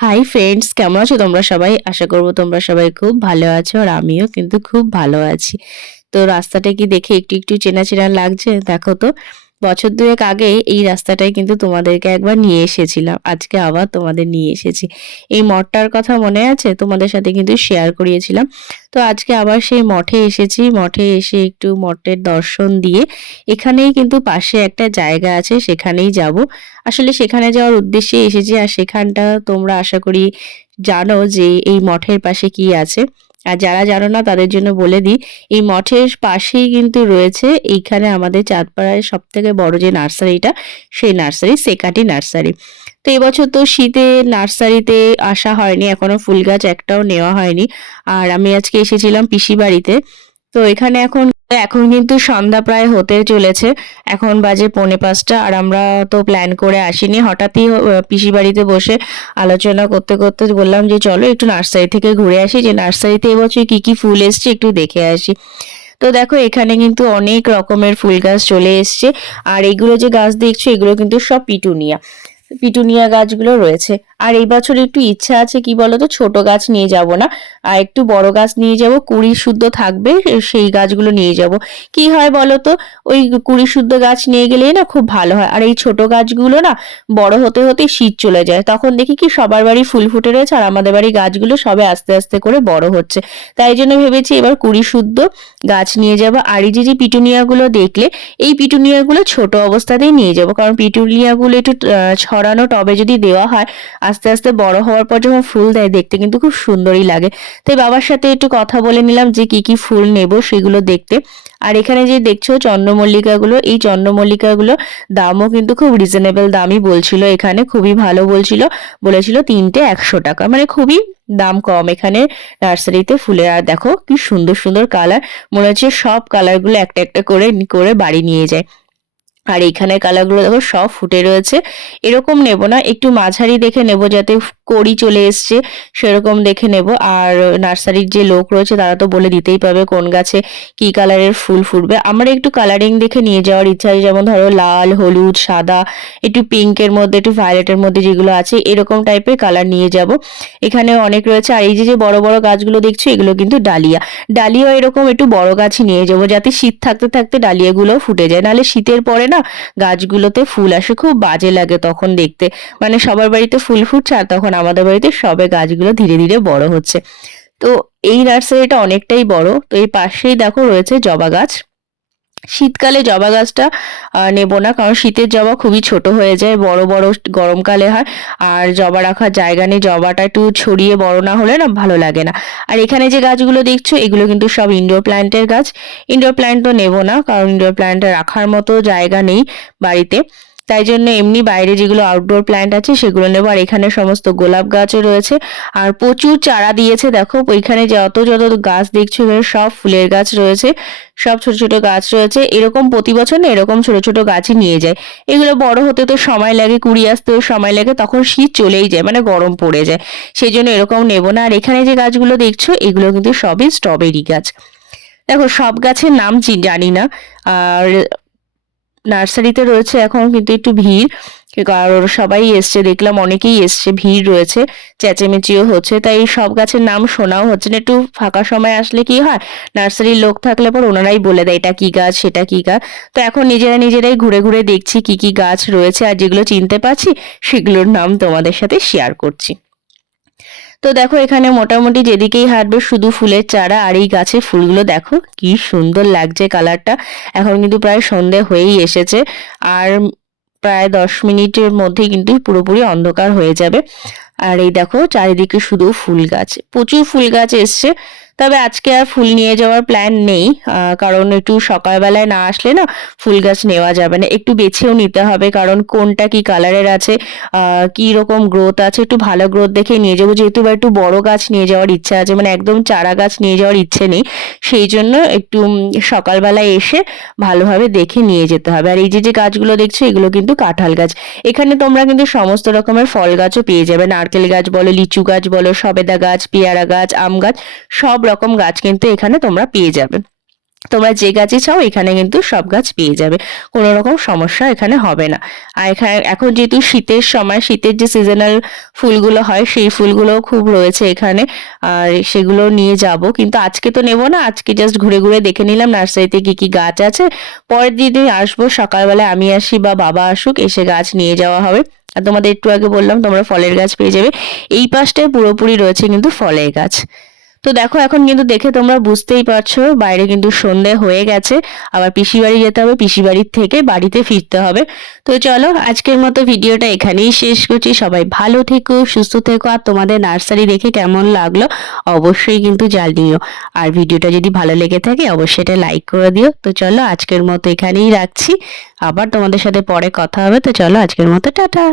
Hi friends কেমন আছো তোমরা সবাই? আশা করব তোমরা সবাই খুব ভালো আছো আর আমিও কিন্তু খুব ভালো আছি। তো রাস্তাটা কি দেখে একটু একটু চেনা চেনা লাগছে? দেখো তো। বছর দুয়েক আগে এই রাস্তাটাই কিন্তু তোমাদেরকে একবার নিয়ে এসেছিলাম। আজকে আবার তোমাদের নিয়ে এসেছি। এই মঠটার কথা মনে আছে? তোমাদের সাথে কিন্তু শেয়ার করিয়েছিলাম। তো আজকে আবার সেই মঠে এসেছি। মঠে এসে একটু মঠের দর্শন দিয়ে এখানেই কিন্তু পাশে একটা জায়গা আছে, সেখানেই যাব। আসলে সেখানে যাওয়ার উদ্দেশ্যে এসেছি। আর সেখানটা তোমরা আশা করি জানো যে এই মঠের পাশে কি আছে। আর যারা জানো না, তাদের জন্য বলে দিই, এই মঠের পাশেই কিন্তু রয়েছে এইখানে আমাদের চাঁদপাড়ায় সব থেকে বড় যে নার্সারিটা, সেই নার্সারি, সেকাটি নার্সারি। তো এবছর তো শীতে নার্সারিতে আসা হয়নি, এখনও ফুল গাছ একটাও নেওয়া হয়নি। আর আমি আজকে এসেছিলাম পিসি বাড়িতে তো এখানে এখন এখন কিন্তু সন্ধ্যা প্রায় হতে চলেছে। এখন বাজে পৌনে পাঁচটা আর আমরা তো প্ল্যান করে আসিনি। হঠাৎই পিসি বাড়িতে বসে আলোচনা করতে করতে বললাম যে, চলো একটু নার্সারি থেকে ঘুরে আসি। যে নার্সারিতে এবছর কি কি ফুল এসছে একটু দেখে আসি। তো দেখো, এখানে কিন্তু অনেক রকমের ফুল গাছ চলে এসছে। আর এইগুলো যে গাছ দেখছ, এগুলো কিন্তু সব পিটুনিয়া। পিটুনিয়া গাছগুলো রয়েছে। আর এই বছর একটু ইচ্ছা আছে, কি বলতো, ছোট গাছ নিয়ে যাব না। আর একটু বড় গাছ নিয়ে যাব, কুড়ি শুদ্ধ থাকবে, সেই গাছগুলো নিয়ে যাব। কি হয় বলতো, ওই কুড়ি শুদ্ধ গাছ নিয়ে গেলেই না খুব ভালো হয়। আর এই ছোট গাছগুলো না, বড় হতে হতে শীত চলে যায়। তখন দেখি কি সবার বাড়ি ফুল ফুটে রয়েছে, আর আমাদের বাড়ি গাছগুলো সবে আস্তে আস্তে করে বড় হচ্ছে। তাই জন্য ভেবেছি এবার কুড়ি শুদ্ধ গাছ নিয়ে যাব। আর এই যে যে পিটুনিয়াগুলো দেখলে, এই পিটুনিয়াগুলো ছোট অবস্থাতেই নিয়ে যাব। কারণ পিটুনিয়াগুলো একটু ছড়ানো টবে যদি দেওয়া হয় আস্তে আস্তে বড় হওয়ার পর যখন ফুল দেয়, দেখতে কিন্তু খুব সুন্দরই লাগে। তাই বাবার সাথে একটু কথা বলে নিলাম যে কি কি ফুল নেব সেগুলো দেখতে। আর এখানে যে দেখছ চন্দ্রমল্লিকাগুলো, এই চন্দ্রমল্লিকাগুলো দামও কিন্তু খুব রিজনেবল দামই বলছিল এখানে, খুবই ভালো বলছিল। বলেছিল তিনটে একশো টাকা মানে খুবই দাম কম এখানে নার্সারিতে ফুলের আর দেখো কি সুন্দর সুন্দর কালার মনে হচ্ছে সব কালারগুলো একটা একটা করে করে বাড়ি নিয়ে যায়। আর এইখানে কালারগুলো দেখো সব ফুটে রয়েছে। এরকম নেব না, একটু মাঝারি দেখে নেব যাতে কড়ি চলে এসছে, সেরকম দেখে নেব। আর নার্সারির যে লোক রয়েছে, তারা তো বলে দিতেই পাবে কোন গাছে কি কালারের ফুল ফুটবে। আমার একটু কালারিং দেখে নিয়ে যাওয়ার ইচ্ছা আছে, যেমন ধরো লাল, হলুদ, সাদা, একটু পিঙ্কের মধ্যে, একটু ভায়োলেটের মধ্যে যেগুলো আছে, এরকম টাইপের কালার নিয়ে যাব। এখানে অনেক রয়েছে, আর এই যে যে বড় বড় গাছগুলো দেখছ, এগুলো কিন্তু ডালিয়া। ডালিয়া এরকম একটু বড় গাছই নিয়ে যাব, যাতে শীত থাকতে থাকতে ডালিয়াগুলো ফুটে যায়। নাহলে শীতের পরে না গাছগুলোতে ফুল আসে, খুব বাজে লাগে তখন দেখতে। মানে সবার বাড়িতে ফুল ফুটছে আর তখন আমাদের বাড়িতে সবে গাছগুলো ধীরে ধীরে বড় হচ্ছে। তো এই নার্সারিটা অনেকটাই বড়। তো এই পাশেই দেখো রয়েছে জবা গাছ। শীতকালে জবা গাছটা নেব না, কারণ শীতের জবা খুবই ছোট হয়ে যায়, বড় বড় গরমকালে হয়। আর জবা রাখার জায়গা নেই, জবাটা একটু ছড়িয়ে বড় না হলে না ভালো লাগে না। আর এখানে যে গাছগুলো দেখছ, এগুলো কিন্তু সব ইনডোর প্ল্যান্টের গাছ। ইনডোর প্ল্যান্ট তো নেব না, কারণ ইনডোর প্ল্যান্টটা রাখার মতো জায়গা নেই বাড়িতে। তাই জন্য এমনি বাইরে যেগুলো আউটডোর প্ল্যান্ট আছে সেগুলো নেব। আর এখানে সমস্ত গোলাপ গাছও রয়েছে। আর প্রচুর চারা দিয়েছে, দেখো। ওইখানে যত যত গাছ দেখছ, এখানে সব ফুলের গাছ রয়েছে। সব ছোট ছোট গাছ রয়েছে। এরকম প্রতি বছর না এরকম ছোট ছোট গাছই নিয়ে যায়। এগুলো বড় হতে তো সময় লাগে, কুড়ি আসতেও সময় লাগে, তখন শীত চলেই যায় মানে গরম পড়ে যায়। সেই জন্য এরকম নেব না। আর এখানে যে গাছগুলো দেখছ, এগুলো কিন্তু সবই স্ট্রবেরি গাছ। দেখো, সব গাছের নাম জানি না। আর নার্সারিতে রয়েছে এখন কিন্তু একটু ভিড়। কারণ সবাই এসছে, দেখলাম অনেকেই এসছে, ভিড় রয়েছে, চেঁচেমেচিও হচ্ছে। তাই সব গাছের নাম শোনাও হচ্ছে না, একটু ফাঁকা সময় আসলে কি হয়? নার্সারির লোক থাকলে পর ওনারাই বলে দেয়, এটা কি গাছ, সেটা কি গাছ? তো এখন নিজেরা নিজেরাই ঘুরে ঘুরে দেখছি কি কি গাছ রয়েছে, আর যেগুলো চিনতে পারছি, সেগুলোর নাম তোমাদের সাথে শেয়ার করছি। তো দেখো এখানে মোটামুটি যেদিকেই হাঁটবে শুধু ফুলের চারা আর এই গাছের ফুলগুলো দেখো কি সুন্দর লাগছে কালারটা। এখন কিন্তু প্রায় সন্ধে হয়েই এসেছে আর প্রায় দশ মিনিটের মধ্যে কিন্তু পুরোপুরি অন্ধকার হয়ে যাবে। আর এই দেখো চারিদিকে শুধু ফুল গাছ, প্রচুর ফুল গাছ এসছে। তবে আজকে আর ফুল নিয়ে যাওয়ার প্ল্যান নেই কারণ একটু সকালবেলায় না আসলে না ফুল গাছ নেওয়া যাবে না। একটু বেছেও নিতে হবে, কারণ কোনটা কি কালারের আছে কি রকম গ্রোথ আছে, একটু ভালো গ্রোথ দেখে নিয়ে যাব। যেহেতু এবার একটু বড় গাছ নিয়ে যাওয়ার ইচ্ছা আছে মানে একদম চারা গাছ নিয়ে যাওয়ার ইচ্ছে নেই, সেই জন্য একটু সকালবেলায় এসে ভালোভাবে দেখে নিয়ে যেতে হবে। আর এই যে যে গাছগুলো দেখছ, এগুলো কিন্তু কাঁঠাল গাছ। এখানে তোমরা কিন্তু সমস্ত রকমের ফল গাছও পেয়ে যাবে। নারকেল গাছ বলো, লিচু গাছ বলো, সবেদা গাছ, পেয়ারা গাছ, আম গাছ, সব রকম গাছ কিন্তু এখানে তোমরা পেয়ে যাবে। তোমরা যে গাছই চাও, এখানে কিন্তু সব গাছ পেয়ে যাবে। কোনো রকম সমস্যা এখানে হবে না। আর এখানে এখন যেহেতু শীতের সময়, শীতের যে সিজনাল ফুলগুলো হয়, সেই ফুলগুলো খুব রয়েছে এখানে। আর সেগুলো নিয়ে যাব। কিন্তু আজকে তো নেব না। আজকে জাস্ট ঘুরে ঘুরে দেখে নিলাম নার্সারিতে কি কি গাছ আছে। পরের দিনে আসব। সকালবেলায় আমি আসি বা বাবা আসুক, এসে গাছ নিয়ে যাওয়া হবে। আর তোমাদের একটু আগে বললাম, তোমরা ফলের গাছ পেয়ে যাবে। এই পাশটায় পুরোপুরি রয়েছে কিন্তু ফলের গাছ। তো দেখো, এখন কিন্তু দেখে তোমরা বুঝতেই পারছ, বাইরে কিন্তু সন্ধে হয়ে গেছে। আবার পিসি বাড়ি যেতে হবে, পিসি বাড়ির থেকে বাড়িতে ফিরতে হবে। তো চলো, আজকের মতো ভিডিওটা এখানেই শেষ করছি। সবাই ভালো থেকো, সুস্থ থেকো। আর তোমাদের নার্সারি দেখে কেমন লাগল অবশ্যই কিন্তু জানিও। আর ভিডিওটা যদি ভালো লেগে থাকে, অবশ্যই এটা লাইক করে দিও। তো চলো, আজকের মতো এখানেই রাখছি। আবার তোমাদের সাথে পরে কথা হবে। তো চলো, আজকের মতো, টাটা।